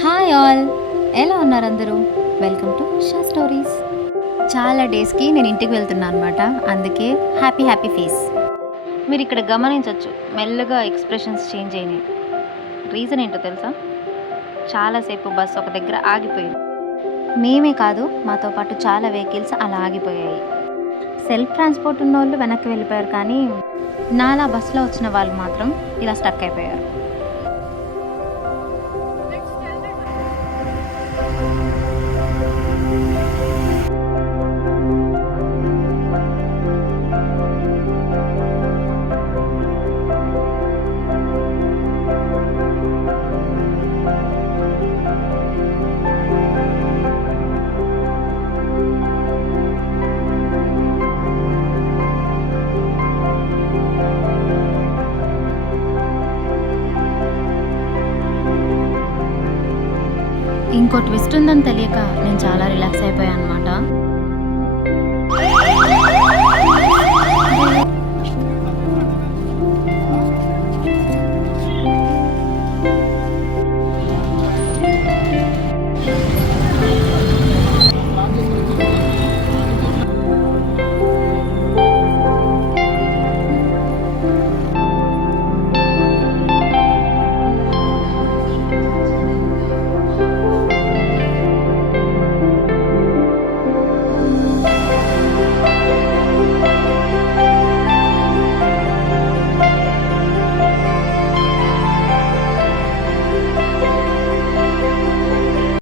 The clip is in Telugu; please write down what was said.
హాయ్ ఆల్, ఎలా ఉన్నారు అందరూ? Welcome to Shah stories. చాలా డేస్కి నేను ఇంటికి వెళ్తున్నాను అనమాట, అందుకే హ్యాపీ హ్యాపీ ఫేస్. మీరు ఇక్కడ గమనించవచ్చు, మెల్లగా ఎక్స్ప్రెషన్స్ చేంజ్ అయినాయి. రీజన్ ఏంటో తెలుసా? చాలాసేపు బస్ ఒక దగ్గర ఆగిపోయింది. మేమే కాదు, మాతో పాటు చాలా వెహికల్స్ అలా ఆగిపోయాయి. సెల్ఫ్ ట్రాన్స్పోర్ట్ ఉన్న వాళ్ళు వెనక్కి వెళ్ళిపోయారు, కానీ నాలా బస్సులో వచ్చిన వాళ్ళు మాత్రం ఇలా స్టక్ అయిపోయారు. ఇంకో ట్విస్ట్ ఉందని తెలియక నేను చాలా రిలాక్స్ అయిపోయాను అనమాట.